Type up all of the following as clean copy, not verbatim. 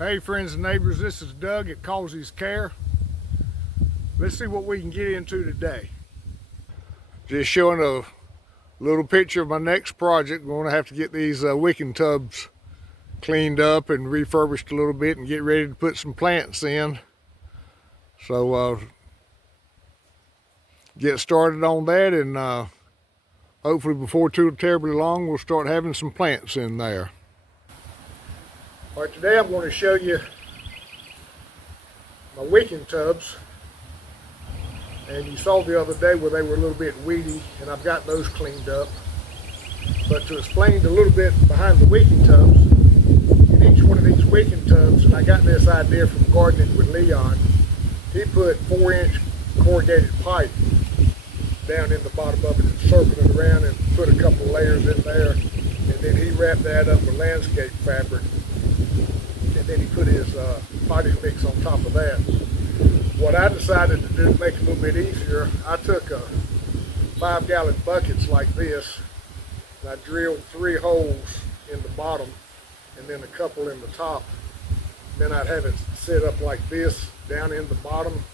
Hey friends and neighbors, this is Doug at Causey's Care. Let's see what we can get into today. Just showing a little picture of my next project. We're going to have to get these wicking tubs cleaned up and refurbished a little bit and get ready to put some plants in. So get started on that, and hopefully before too terribly long we'll start having some plants in there. All right, today I'm going to show you my wicking tubs, and you saw the other day where they were a little bit weedy, and I've got those cleaned up. But to explain a little bit behind the wicking tubs, in each one of these wicking tubs, and I got this idea from gardening with Leon, he put 4-inch corrugated pipe down in the bottom of it and circled it around and put a couple of layers in there, and then he wrapped that up with landscape fabric, and then he put his potting mix on top of that. What I decided to do to make it a little bit easier, I took 5-gallon buckets like this, and I drilled 3 holes in the bottom and then a couple in the top. Then I'd have it set up like this down in the bottom,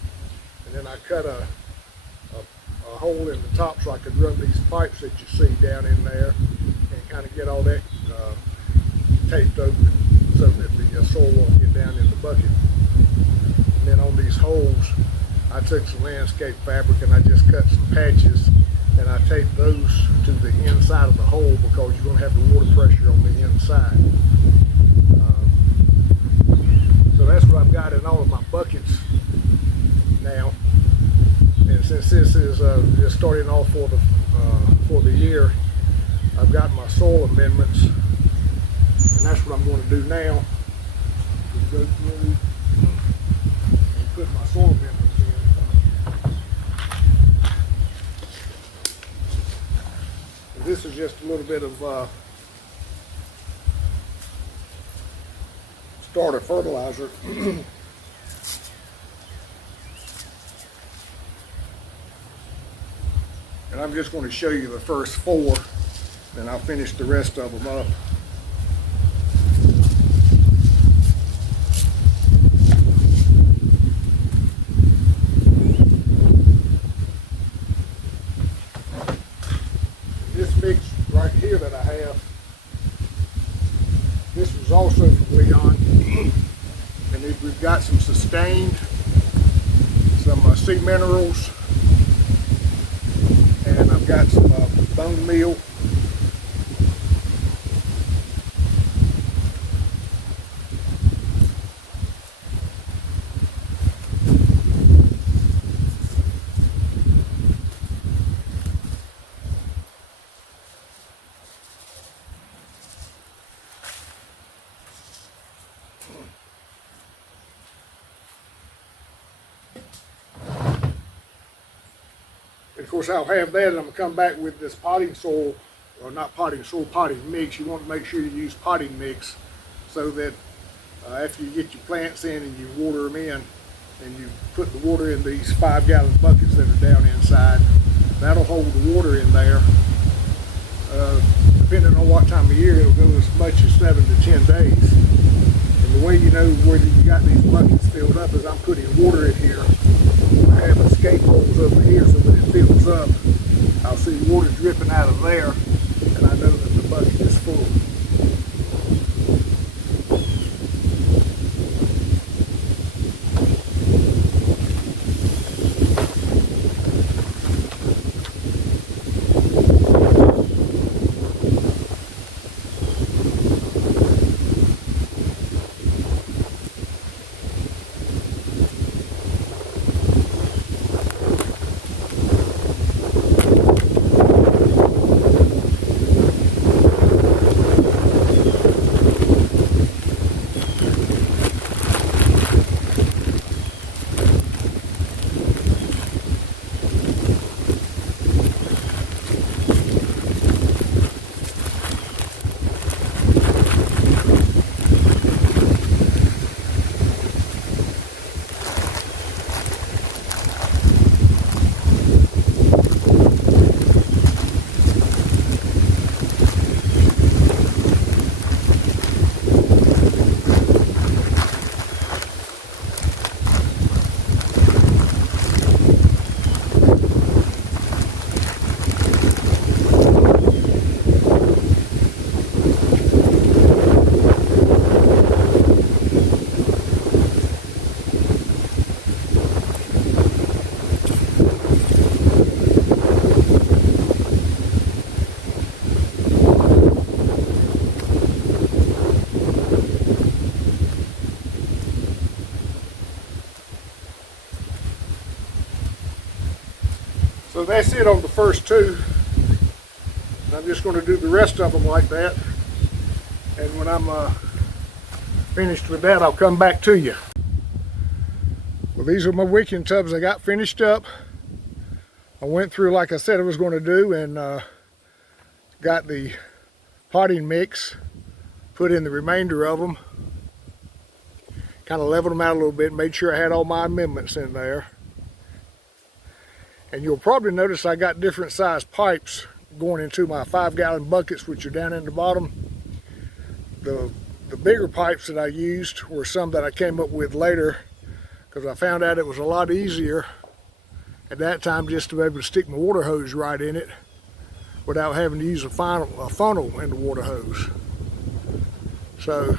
and then I cut a hole in the top so I could run these pipes that you see down in there and kind of get all that taped open so that the soil won't get down in the bucket. And then on these holes, I took some landscape fabric and I just cut some patches, and I taped those to the inside of the hole because you're going to have the water pressure on the inside. So that's what I've got in all of my buckets now. And since this is just starting off for the year, I've got my soil amendments, and that's what I'm going to do now. Is go through and put my soil amendments in. And this is just a little bit of starter fertilizer. And I'm just going to show you the first 4, and I'll finish the rest of them up. This mix right here that I have, this was also from Leon, and we've got some sustained, some sea minerals, and I've got some bone meal. Of course, I'll have that, and I'm going to come back with this potting soil, or not potting soil, potting mix. You want to make sure you use potting mix so that after you get your plants in and you water them in, and you put the water in these 5-gallon buckets that are down inside, that'll hold the water in there. Depending on what time of year, it'll go as much as 7 to 10 days. And the way you know whether you got these buckets filled up is I'm putting water in here. I have escape holes over here so when it fills up, I'll see water dripping out of there, and I know that the bucket is full. that's it on the first two. I'm just going to do the rest of them like that. And when I'm finished with that, I'll come back to you. Well, these are my wicking tubs I got finished up. I went through like I said I was going to do, and got the potting mix, put in the remainder of them. Kind of leveled them out a little bit, made sure I had all my amendments in there. And you'll probably notice I got different size pipes going into my 5-gallon buckets, which are down in the bottom. The bigger pipes that I used were some that I came up with later, because I found out it was a lot easier at that time just to be able to stick my water hose right in it without having to use a funnel in the water hose. So,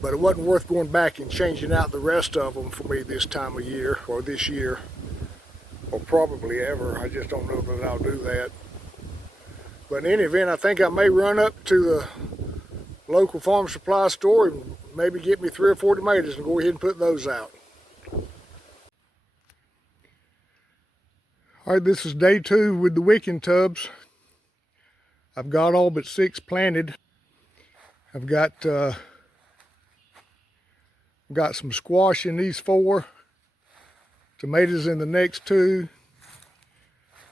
but it wasn't worth going back and changing out the rest of them for me this time of year, or this year, or probably ever. I just don't know that I'll do that. But in any event, I think I may run up to the local farm supply store and maybe get me 3 or 4 tomatoes and go ahead and put those out. All right, this is day 2 with the wicking tubs. I've got all but 6 planted. I've got some squash in these 4, tomatoes in the next 2,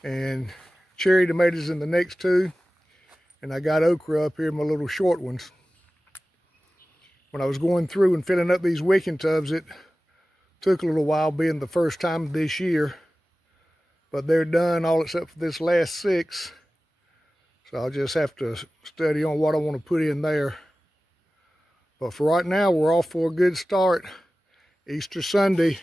and cherry tomatoes in the next 2, and I got okra up here, my little short ones. When I was going through and filling up these wicking tubs, it took a little while, being the first time this year, but they're done all except for this last 6. So I'll just have to study on what I want to put in there. But for right now, we're off for a good start. Easter Sunday.